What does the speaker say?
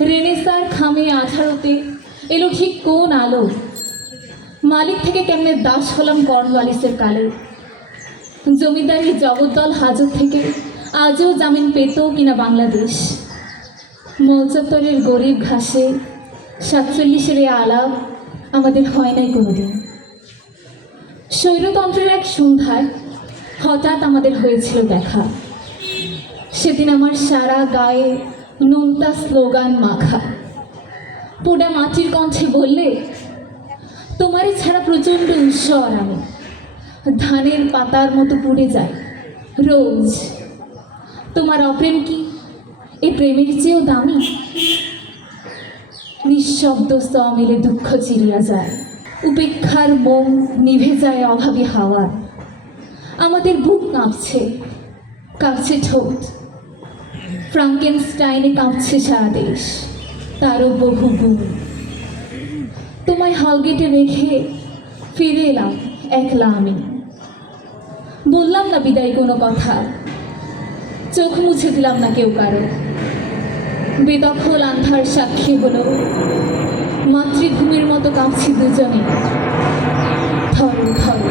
রেনেসার খামে আঠারোতে এলো ঠিক কোন আলো, মালিক থেকে কেমনে দাস হলাম কর্নওয়ালিসের কালে। জমিদারি জগদ্দল হাজত থেকে আজও জামিন পেত কিনা বাংলাদেশ। মৌচত্বরের গরিব ঘাসে 47-এর আলাপ আমাদের হয় নাই কোনোদিন। স্বৈরতন্ত্রের এক সন্ধ্যায় হঠাৎ আমাদের হয়েছিল দেখা। সেদিন আমার সারা গায়ে নোনতা স্লোগান মাখা। পোড়া মাটির কণ্ঠে বললে, তোমারই ছাড়া প্রচণ্ড ঈশ্বর আমি, ধানের পাতার মতো পুড়ে যায় রোজ। তোমার অপ্রেম কি এ প্রেমের চেয়েও দামি? নিঃশব্দ স্তর মেলে দুঃখ চিরিয়া যায়, উপেক্ষার মোম নিভে যায় অভাবী হাওয়ার। আমাদের বুক কাঁপছে, কাঁপছে ঠোঁট। ফ্রাঙ্কেনস্টাইনে কাঁপছে সারা দেশ, তারও বহু গুণ। তোমায় হলগেটে রেখে ফিরে এলাম একলা আমি। বললাম না বিদায় কোনো কথা, চোখ মুছে দিলাম না কেউ কারো। বেদখল আন্ধার সাক্ষী হলো, মাতৃভূমির মতো কাঁপছি দুজনে। ধরো ধরো